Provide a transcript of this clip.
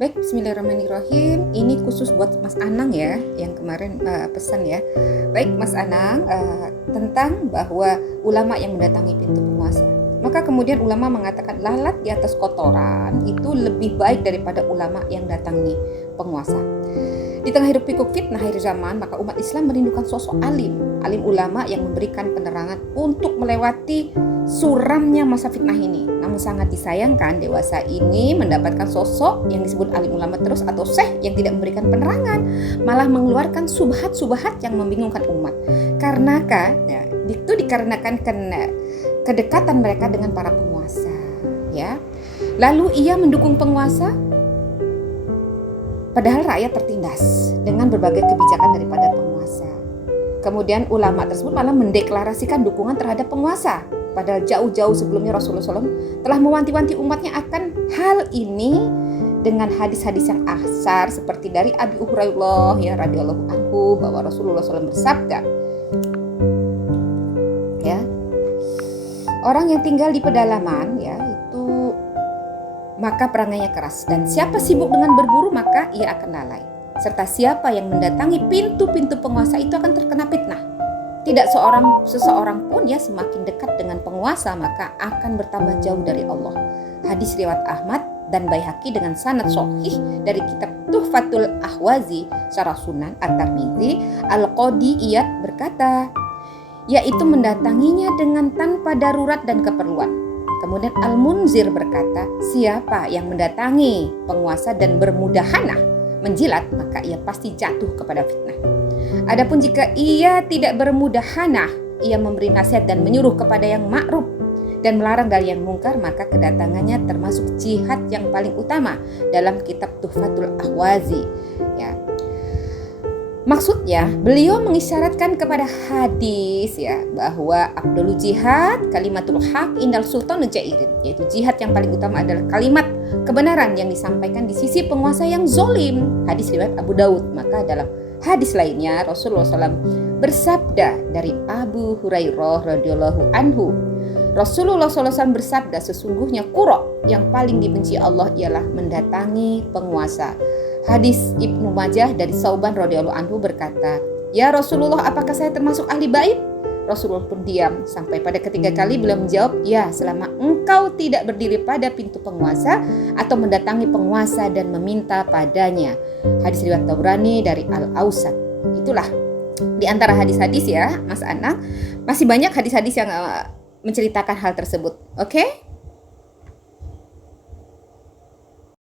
Baik, bismillahirrahmanirrahim. Ini khusus buat Mas Anang ya, yang kemarin pesan ya. Baik Mas Anang, tentang bahwa ulama yang mendatangi pintu penguasa. Maka kemudian ulama mengatakan lalat di atas kotoran itu lebih baik daripada ulama yang datangi penguasa. Di tengah hiruk pikuk fitnah akhir zaman, maka umat Islam merindukan sosok alim ulama yang memberikan penerangan untuk melewati suramnya masa fitnah ini. Namun sangat disayangkan dewasa ini mendapatkan sosok yang disebut alim ulama terus atau syekh yang tidak memberikan penerangan, malah mengeluarkan subhat-subhat yang membingungkan umat. Karena itu dikarenakan kedekatan mereka dengan para penguasa, ya. Lalu ia mendukung penguasa, padahal rakyat tertindas dengan berbagai kebijakan daripada penguasa. Kemudian ulama tersebut malah mendeklarasikan dukungan terhadap penguasa. Padahal jauh-jauh sebelumnya Rasulullah SAW telah mewanti-wanti umatnya akan hal ini dengan hadis-hadis yang asar seperti dari Abi Hurairah ya radhiyallahu anhu bahwa Rasulullah SAW bersabda, ya, orang yang tinggal di pedalaman ya itu maka perangainya keras, dan siapa sibuk dengan berburu maka ia akan lalai, serta siapa yang mendatangi pintu-pintu penguasa itu akan terkena fitnah. Tidak seseorang pun ya semakin dekat dengan penguasa maka akan bertambah jauh dari Allah. Hadis riwayat Ahmad dan Baihaqi dengan sanad sahih dari kitab Tuhfatul Ahwazi Syarah Sunan At-Tirmidzi. Al-Qadi Iyad berkata, yaitu mendatanginya dengan tanpa darurat dan keperluan. Kemudian Al-Munzir berkata, siapa yang mendatangi penguasa dan bermudahanah menjilat maka ia pasti jatuh kepada fitnah. Adapun jika ia tidak bermudahanah, ia memberi nasihat dan menyuruh kepada yang ma'ruf dan melarang dari yang mungkar, maka kedatangannya termasuk jihad yang paling utama dalam kitab Tuhfatul Ahwazi. Ya. Maksudnya beliau mengisyaratkan kepada hadis ya bahwa afdhalul jihad kalimatul haq indal sultan jairin, yaitu jihad yang paling utama adalah kalimat kebenaran yang disampaikan di sisi penguasa yang zolim. Hadis riwayat Abu Daud. Maka dalam hadis lainnya Rasulullah SAW bersabda dari Abu Hurairah radhiyallahu anhu, Rasulullah SAW bersabda, sesungguhnya qura yang paling dibenci Allah ialah mendatangi penguasa. Hadis Ibnu Majah dari Sauban radhiyallahu anhu berkata, ya Rasulullah, apakah saya termasuk ahli bait? Rasulullah pun diam sampai pada ketiga kali beliau menjawab, ya, selama engkau tidak berdiri pada pintu penguasa atau mendatangi penguasa dan meminta padanya. Hadis riwayat Tabrani dari Al-Ausat. Itulah di antara hadis-hadis ya Mas Anang, masih banyak hadis-hadis yang menceritakan hal tersebut. Oke?